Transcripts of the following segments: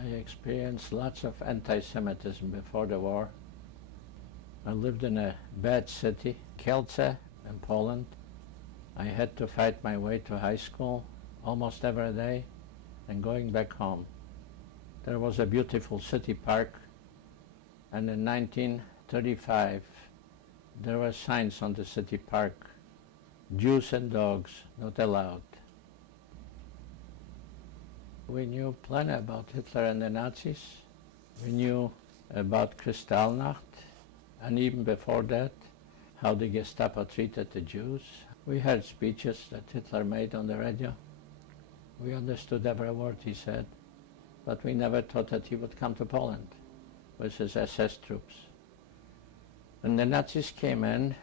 I experienced lots of anti-Semitism before the war. I lived in a bad city, Kielce, in Poland. I had to fight my way to high school almost every day and going back home. There was a beautiful city park, and in 1935 there were signs on the city park, Jews and dogs not allowed. We knew plenty about Hitler and the Nazis. We knew about Kristallnacht, and even before that, how the Gestapo treated the Jews. We heard speeches that Hitler made on the radio. We understood every word he said, but we never thought that he would come to Poland with his SS troops. When the Nazis came in,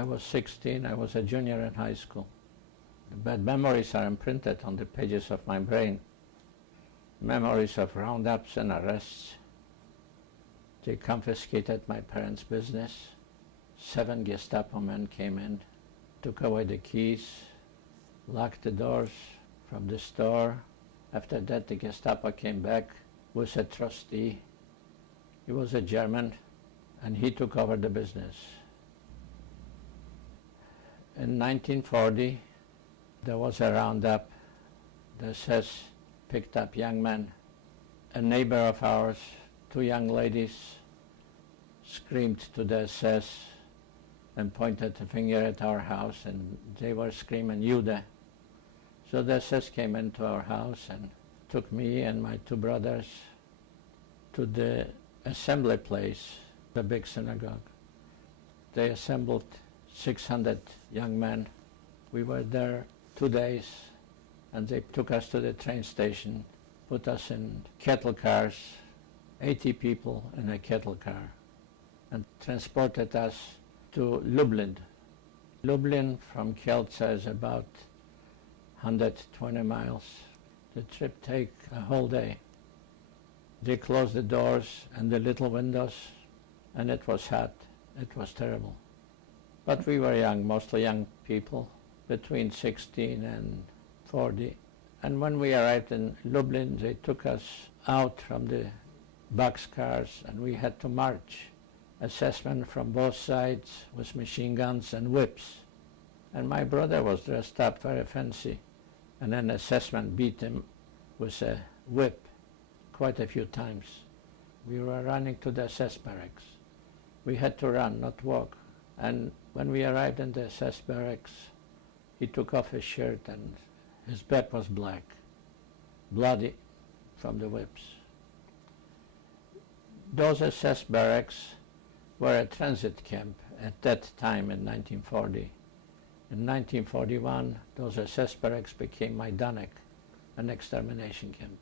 I was 16, I was a junior in high school. The bad memories are imprinted on the pages of my brain. Memories of roundups and arrests. They confiscated my parents' business. 7 Gestapo men came in, took away the keys, locked the doors from the store. After that, the Gestapo came back with a trustee. He was a German, and he took over the business. In 1940, there was a roundup. The SS picked up young men. A neighbor of ours, 2 young ladies, screamed to the SS and pointed a finger at our house, and they were screaming, Jude. So the SS came into our house and took me and my 2 brothers to the assembly place, the big synagogue. They assembled 600 young men. We were there 2 days, and they took us to the train station, put us in cattle cars, 80 people in a cattle car, and transported us to Lublin. Lublin from Kielce is about 120 miles. The trip took a whole day. They closed the doors and the little windows, and it was hot. It was terrible. But we were young, mostly young people, between 16 and 40. And when we arrived in Lublin, they took us out from the boxcars, and we had to march. Assessment from both sides with machine guns and whips. And my brother was dressed up very fancy, and an assessment beat him with a whip quite a few times. We were running to the SS barracks. We had to run, not walk. And when we arrived in the SS barracks, he took off his shirt and his back was black, bloody from the whips. Those SS barracks were a transit camp at that time in 1940. In 1941, those SS barracks became Majdanek, an extermination camp.